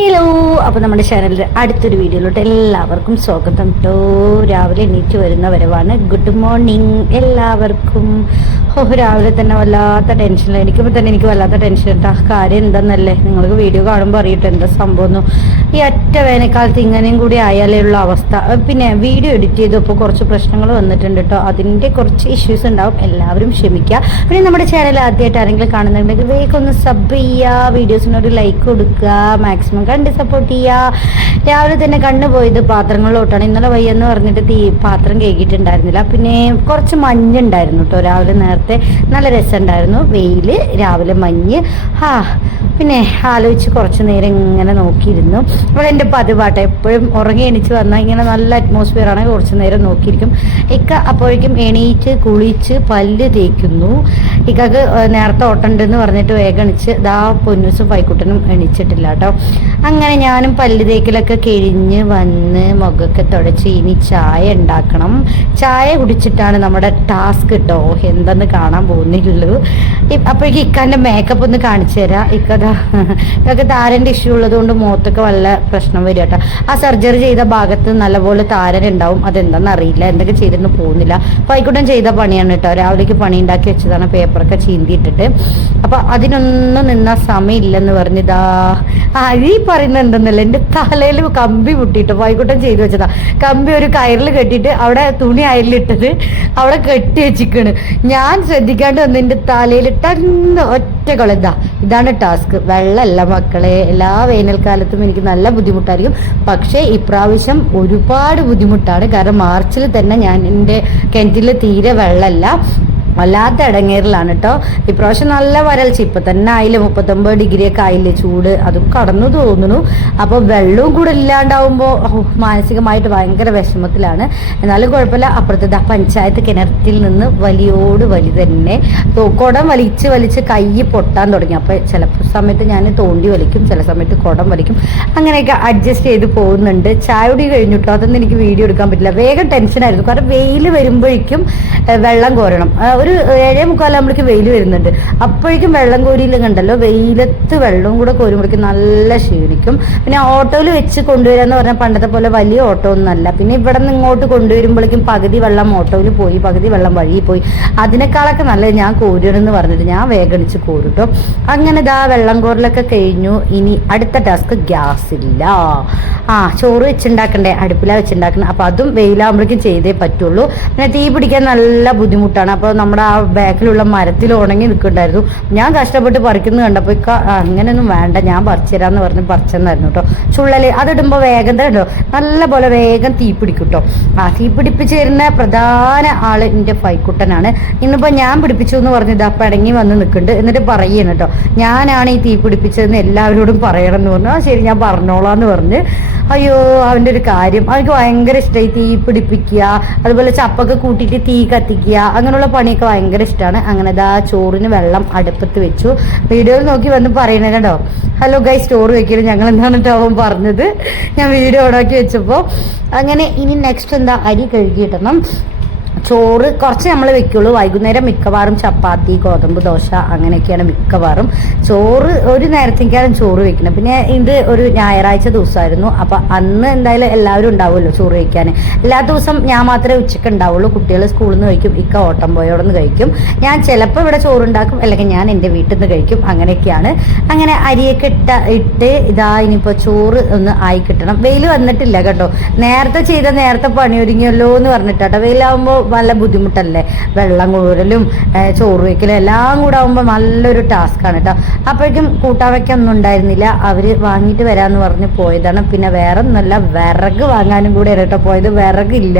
Hello, അപ്പോൾ നമ്മുടെ ചാനലിൽ അടുത്തൊരു വീഡിയോയിലോട്ട് എല്ലാവർക്കും സ്വാഗതം കേട്ടോ. രാവിലെ എണീറ്റ് വരുന്ന വരവാണ്. ഗുഡ് മോർണിംഗ് എല്ലാവർക്കും. രാവിലെ തന്നെ വല്ലാത്ത ടെൻഷനിൽ എനിക്കിപ്പോൾ തന്നെ എനിക്ക് വല്ലാത്ത ടെൻഷൻ കേട്ടോ. കാര്യം എന്താണെന്നല്ലേ നിങ്ങൾക്ക് വീഡിയോ കാണുമ്പോൾ അറിയട്ടെ എന്താ സംഭവം. ഈ ഒറ്റ വേനൽക്കാലത്ത് ഇങ്ങനെയും കൂടി ആയാലേ ഉള്ള അവസ്ഥ. പിന്നെ വീഡിയോ എഡിറ്റ് ചെയ്തപ്പോൾ കുറച്ച് പ്രശ്നങ്ങൾ വന്നിട്ടുണ്ട് കേട്ടോ. അതിൻ്റെ കുറച്ച് ഇഷ്യൂസ് ഉണ്ടാവും, എല്ലാവരും ക്ഷമിക്കുക. പിന്നെ നമ്മുടെ ചാനൽ ആദ്യമായിട്ട് ആരെങ്കിലും കാണുന്നുണ്ടെങ്കിൽ വേഗം ഒന്ന് സബ് ചെയ്യുക, വീഡിയോസിനൊരു ലൈക്ക് കൊടുക്കുക, മാക്സിമം കണ്ട് സപ്പോർട്ട് ചെയ്യുക. രാവിലെ തന്നെ കണ്ണു പോയത് പാത്രങ്ങളിലോട്ടാണ്. ഇന്നലെ വയ്യെന്ന് പറഞ്ഞിട്ട് പാത്രം കേൾക്കിയിട്ടുണ്ടായിരുന്നില്ല. പിന്നെ കുറച്ച് മഞ്ഞുണ്ടായിരുന്നു കേട്ടോ രാവിലെ നേരത്തെ. നല്ല രസമുണ്ടായിരുന്നു വെയിൽ, രാവിലെ മഞ്ഞ്. പിന്നെ ആലോചിച്ച് കുറച്ച് നേരം ഇങ്ങനെ നോക്കിയിരുന്നു. അപ്പോൾ എൻ്റെ പതിവാട്ടെ എപ്പോഴും ഉറങ്ങി എണീച്ച് വന്നാൽ ഇങ്ങനെ നല്ല അറ്റ്മോസ്ഫിയർ ആണെങ്കിൽ കുറച്ച് നേരം നോക്കിയിരിക്കും. ഇക്ക അപ്പോഴേക്കും എണീറ്റ് കുളിച്ച് പല്ല് തേക്കുന്നു. ഇക്കക്ക് നേരത്തെ ഓട്ടമുണ്ടെന്ന് പറഞ്ഞിട്ട് വേഗം എണിച്ച് പൊന്നൂസും പൈക്കുട്ടനും എണീച്ചിട്ടില്ല കേട്ടോ. അങ്ങനെ ഞാനും പല്ല് തേക്കലൊക്കെ കഴിഞ്ഞ് വന്ന് മുഖമൊക്കെ തുടച്ച് ഇനി ചായ ഉണ്ടാക്കണം. ചായ കുടിച്ചിട്ടാണ് നമ്മുടെ ടാസ്ക് കേട്ടോ. എന്തെന്ന് കാണാൻ പോകുന്നില്ലൂ. അപ്പോഴേക്കും ഇക്കാൻ്റെ മേക്കപ്പ് ഒന്ന് കാണിച്ചു തരാം. ഇതൊക്കെ താരൻ്റെ ഇഷ്യൂ ഉള്ളത് കൊണ്ട് മുഖത്തൊക്കെ വല്ല പ്രശ്നം വരും കേട്ടോ. ആ സർജറി ചെയ്ത ഭാഗത്ത് നല്ലപോലെ താരൻ ഉണ്ടാവും. അതെന്താണെന്ന് അറിയില്ല, എന്തൊക്കെ ചെയ്തിരുന്നു പോകുന്നില്ല. പൈക്കുട്ടൻ ചെയ്ത പണിയാണ് കേട്ടോ. രാവിലേക്ക് പണി ഉണ്ടാക്കി വെച്ചതാണ്, പേപ്പറൊക്കെ ചീന്തിയിട്ടിട്ട്. അപ്പം അതിനൊന്നും നിന്നാൽ സമയമില്ലെന്ന് പറഞ്ഞിതാ ഈ പറയുന്നത് എന്തെന്നല്ല, എൻ്റെ തലയിൽ കമ്പി മുട്ടിയിട്ട് പൈക്കുട്ടൻ ചെയ്തു വെച്ചതാ. കമ്പി ഒരു കയറിൽ കെട്ടിയിട്ട് അവിടെ തുണി അയലിലിട്ടത് അവിടെ കെട്ടി വെച്ചിക്കണ്. ഞാൻ ശ്രദ്ധിക്കാണ്ട് വന്ന് എൻ്റെ തലയിലിട്ടന്ന് ഒറ്റ കളതാ. ഇതാണ് ടാസ്ക്. വെള്ളമല്ല മക്കളെ, എല്ലാ വേനൽക്കാലത്തും എനിക്ക് നല്ല ബുദ്ധിമുട്ടായിരിക്കും. പക്ഷേ ഇപ്രാവശ്യം ഒരുപാട് ബുദ്ധിമുട്ടാണ്. കാരണം മാർച്ചിൽ തന്നെ ഞാൻ എൻ്റെ കിണറ്റിൽ തീരെ വെള്ളമല്ല, വല്ലാത്ത ഇടങ്ങേറിലാണ് കേട്ടോ. ഇപ്രാവശ്യം നല്ല വരൾച്ച. ഇപ്പം തന്നെ ആയില്ലേ 39 ഡിഗ്രിയൊക്കെ ആയില്ലേ ചൂട്. അതും കടന്നു തോന്നുന്നു. അപ്പോൾ വെള്ളവും കൂടെ ഇല്ലാണ്ടാവുമ്പോൾ മാനസികമായിട്ട് ഭയങ്കര വിഷമത്തിലാണ്. എന്നാലും കുഴപ്പമില്ല. അപ്പുറത്തെ പഞ്ചായത്ത് കിണറ്റിൽ നിന്ന് വലിയോട് വലി തന്നെ കുടം വലിച്ച് കൈ പൊട്ടാൻ തുടങ്ങി. അപ്പോൾ ചില സമയത്ത് ഞാൻ തോണ്ടി വലിക്കും, ചില സമയത്ത് കുടം വലിക്കും. അങ്ങനെയൊക്കെ അഡ്ജസ്റ്റ് ചെയ്ത് പോകുന്നുണ്ട്. ചായ കുടി കഴിഞ്ഞു കേട്ടോ. അതൊന്നും എനിക്ക് വീഡിയോ എടുക്കാൻ പറ്റില്ല. വേഗം ടെൻഷനായിരുന്നു. കാരണം വെയിൽ വരുമ്പോഴേക്കും വെള്ളം കോരണം. ഒരു 7:45 വെയിൽ വരുന്നുണ്ട്. അപ്പോഴേക്കും വെള്ളം കോരിയിൽ കണ്ടല്ലോ, വെയിലത്ത് വെള്ളവും കൂടെ കോരുമ്പോഴേക്കും നല്ല ക്ഷീണിക്കും. പിന്നെ ഓട്ടോയിൽ വെച്ച് കൊണ്ടുവരാന്ന് പറഞ്ഞാൽ പണ്ടത്തെ പോലെ വലിയ ഓട്ടോ ഒന്നുമല്ല. പിന്നെ ഇവിടെ നിന്ന് ഇങ്ങോട്ട് കൊണ്ടുവരുമ്പോഴേക്കും പകുതി വെള്ളം ഓട്ടോയിൽ പോയി, പകുതി വെള്ളം വഴിയിൽ പോയി. അതിനേക്കാളൊക്കെ നല്ലത് ഞാൻ കോരുമെന്ന് പറഞ്ഞിട്ട് ഞാൻ വേഗണിച്ച് കോരുട്ടോ. അങ്ങനെ വെള്ളം കോരലൊക്കെ കഴിഞ്ഞു. ഇനി അടുത്ത ടാസ്ക് ഗ്യാസ് ഇല്ല. ചോറ് വെച്ചുണ്ടാക്കണ്ടേ, അടുപ്പിലാണ് വെച്ചുണ്ടാക്കുന്നത്. അപ്പോൾ അതും വെയിലാകുമ്പോഴേക്കും ചെയ്തേ പറ്റുള്ളൂ. പിന്നെ തീ പിടിക്കാൻ നല്ല ബുദ്ധിമുട്ടാണ്. അപ്പോൾ നമ്മുടെ ആ ബാക്കിലുള്ള മരത്തിൽ ഉണങ്ങി നിൽക്കുന്നുണ്ടായിരുന്നു. ഞാൻ കഷ്ടപ്പെട്ട് പറിക്കുന്നത് കണ്ടപ്പോൾ അങ്ങനെയൊന്നും വേണ്ട, ഞാൻ പറിച്ചു തരാമെന്ന് പറഞ്ഞ് പറിച്ചെന്നായിരുന്നു കേട്ടോ. ചുള്ളല് അതിടുമ്പോൾ വേഗം കേട്ടോ നല്ല പോലെ വേഗം തീ പിടിക്കും കേട്ടോ. തീ പിടിപ്പിച്ച് തരുന്ന പ്രധാന ആള് എൻ്റെ പൈക്കുട്ടനാണ്. ഇന്നിപ്പോൾ ഞാൻ പിടിപ്പിച്ചു എന്ന് പറഞ്ഞ് പടങ്ങി വന്ന് നിൽക്കുന്നുണ്ട്. എന്നിട്ട് പറയുന്നു കേട്ടോ, ഞാനാണ് ഈ തീ പിടിപ്പിച്ചതെന്ന് എല്ലാവരോടും പറയണം എന്ന് പറഞ്ഞു. ശരി ഞാൻ പറഞ്ഞോളാം എന്ന് പറഞ്ഞ്. അയ്യോ അവൻ്റെ ഒരു കാര്യം, അവർക്ക് ഭയങ്കര ഇഷ്ടമായി തീ പിടിപ്പിക്കുക, അതുപോലെ ചപ്പൊക്കെ കൂട്ടിയിട്ട് തീ കത്തിക്കുക, അങ്ങനെയുള്ള പണിയൊക്കെ ഭയങ്കര ഇഷ്ടമാണ്. അങ്ങനെ ചോറിന് വെള്ളം അടുപ്പത്ത് വെച്ചു. വീഡിയോയിൽ നോക്കി വന്ന് പറയണേ കേട്ടോ. ഹലോ ഗൈസ്, ചോറ് വെക്കലും ഞങ്ങൾ എന്താണ് കേട്ടോ അവൻ പറഞ്ഞത്. ഞാൻ വീഡിയോ ഓണാക്കി വെച്ചപ്പോൾ. അങ്ങനെ ഇനി നെക്സ്റ്റ് എന്താ, അരി കഴുകിയിടണം. ചോറ് കുറച്ച് നമ്മൾ വെക്കുള്ളൂ. വൈകുന്നേരം മിക്കവാറും ചപ്പാത്തി, ഗോതമ്പ് ദോശ അങ്ങനെയൊക്കെയാണ് മിക്കവാറും. ചോറ് ഒരു നേരത്തേക്കാളും ചോറ് വെക്കണം. പിന്നെ ഇത് ഒരു ഞായറാഴ്ച ദിവസമായിരുന്നു. അപ്പം അന്ന് എന്തായാലും എല്ലാവരും ഉണ്ടാവുമല്ലോ ചോറ് കഴിക്കാൻ. എല്ലാ ദിവസം ഞാൻ മാത്രമേ ഉച്ചയ്ക്ക് ഉണ്ടാവുള്ളൂ. കുട്ടികൾ സ്കൂളിൽ നിന്ന് കഴിക്കും, ഇക്ക ഓട്ടം പോയോടെ നിന്ന് കഴിക്കും. ഞാൻ ചിലപ്പോൾ ഇവിടെ ചോറുണ്ടാക്കും, അല്ലെങ്കിൽ ഞാൻ എൻ്റെ വീട്ടിൽ നിന്ന് കഴിക്കും. അങ്ങനെയൊക്കെയാണ്. അങ്ങനെ അരിയൊക്കെ ഇട്ട് ഇനിയിപ്പോൾ ചോറ് ഒന്ന് ആയി കിട്ടണം. വെയിൽ വന്നിട്ടില്ല കേട്ടോ. നേരത്തെ പണി ഒരുങ്ങിയല്ലോ എന്ന് പറഞ്ഞിട്ടാട്ടോ. വെയിലാവുമ്പോൾ നല്ല ബുദ്ധിമുട്ടല്ലേ, വെള്ളം കോരലും ചോറ് വയ്ക്കലും എല്ലാം കൂടെ ആകുമ്പോൾ നല്ലൊരു ടാസ്ക്കാണ് കേട്ടോ. അപ്പോഴേക്കും കൂട്ടാൻ വയ്ക്കൊന്നും ഉണ്ടായിരുന്നില്ല. അവർ വാങ്ങിയിട്ട് വരാമെന്ന് പറഞ്ഞ് പോയതാണ്. പിന്നെ വേറെ ഒന്നുമല്ല, വിറക് വാങ്ങാനും കൂടെ കേട്ടോ പോയത്. വിറകില്ല.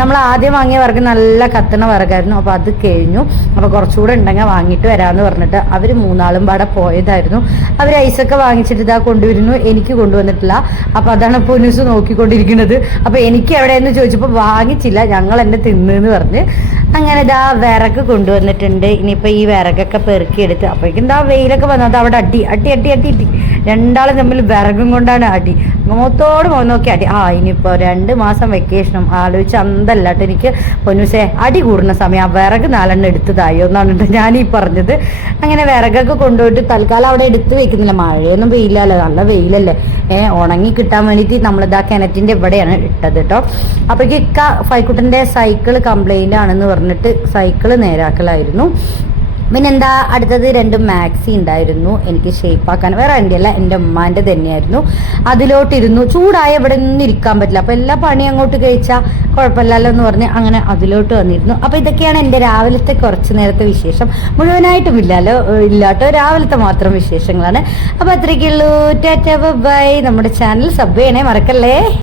നമ്മൾ ആദ്യം വാങ്ങിയ വിറക് നല്ല കത്തണ വിറകായിരുന്നു. അപ്പോൾ അത് കഴിഞ്ഞു. അപ്പോൾ കുറച്ചുകൂടെ ഉണ്ടെങ്കിൽ വാങ്ങിയിട്ട് വരാമെന്ന് പറഞ്ഞിട്ട് അവർ 3 പാടെ പോയതായിരുന്നു. അവർ ഐസൊക്കെ വാങ്ങിച്ചിട്ട് കൊണ്ടുവരുന്നു. എനിക്ക് കൊണ്ടുവന്നിട്ടില്ല. അപ്പോൾ അതാണ് പൊന്നൂസ് നോക്കിക്കൊണ്ടിരിക്കുന്നത്. അപ്പോൾ എനിക്ക് എവിടെയെന്ന് ചോദിച്ചപ്പോൾ വാങ്ങിച്ചില്ല, ഞങ്ങൾ എന്നെ തിന്നെന്ന് പറഞ്ഞ്. അങ്ങനെ വിറക് കൊണ്ടുവന്നിട്ടുണ്ട്. ഇനിയിപ്പോൾ ഈ വിറകൊക്കെ പെറുക്കിയെടുത്ത് അപ്പോഴേക്കും വെയിലൊക്കെ വന്നത് അവിടെ അട്ടി രണ്ടാളും തമ്മിൽ വിറകും കൊണ്ടാണ് അടി. മുഖത്തോട് മുഖം നോക്കി അടി. ഇനിയിപ്പോൾ 2 മാസം വെക്കേഷനും ആലോചിച്ച് അന്തല്ലാട്ടോ എനിക്ക് പൊന്നൂസേ അടി കൂടുന്ന സമയം ആ വിറക് 4 എടുത്തതായോ എന്നാണ് ഞാനീ പറഞ്ഞത്. അങ്ങനെ വിറകൊക്കെ കൊണ്ടുപോയിട്ട് തൽക്കാലം അവിടെ എടുത്ത് വെക്കുന്നില്ല, മഴയൊന്നും വെയിലല്ലോ, നല്ല വെയിലല്ലേ, ഉണങ്ങി കിട്ടാൻ വേണ്ടിയിട്ട് നമ്മളിതാ കിണറ്റിൻ്റെ ഇവിടെയാണ് ഇട്ടത് കേട്ടോ. അപ്പോഴേക്ക് ഫൈക്കുട്ടൻ്റെ സൈക്കിൾ കംപ്ലൈൻ്റ് ആണെന്ന് പറഞ്ഞിട്ട് സൈക്കിള് നേരാക്കലായിരുന്നു. പിന്നെന്താ അടുത്തത് 2 മാക്സി ഉണ്ടായിരുന്നു എനിക്ക് ഷേപ്പാക്കാൻ, വേറെ വണ്ടിയല്ല എൻ്റെ ഉമ്മാൻ്റെ തന്നെയായിരുന്നു. അതിലോട്ടിരുന്നു, ചൂടായ ഇവിടെ ഒന്നും ഇരിക്കാൻ പറ്റില്ല, അപ്പോൾ എല്ലാ പണി അങ്ങോട്ട് കഴിച്ചാൽ കുഴപ്പമില്ലല്ലോ എന്ന് പറഞ്ഞ് അങ്ങനെ അതിലോട്ട് വന്നിരുന്നു. അപ്പോൾ ഇതൊക്കെയാണ് എൻ്റെ രാവിലത്തെ കുറച്ച് നേരത്തെ വിശേഷം. മുഴുവനായിട്ടും ഇല്ലാട്ടോ, രാവിലത്തെ മാത്രം വിശേഷങ്ങളാണ്. അപ്പോൾ അത്രയ്ക്കുള്ളൂ. Tata bye. നമ്മുടെ ചാനൽ സബ് ചെയ്യണേ മറക്കല്ലേ.